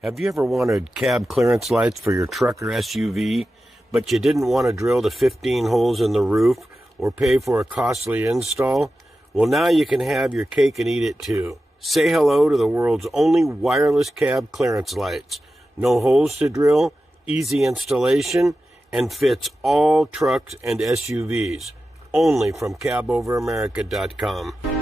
Have you ever wanted cab clearance lights for your truck or SUV, but you didn't want to drill the 15 holes in the roof or pay for a costly install? Well, now you can have your cake and eat it too. Say hello to the world's only wireless cab clearance lights. No holes to drill, easy installation, and fits all trucks and SUVs. Only from caboveramerica.com.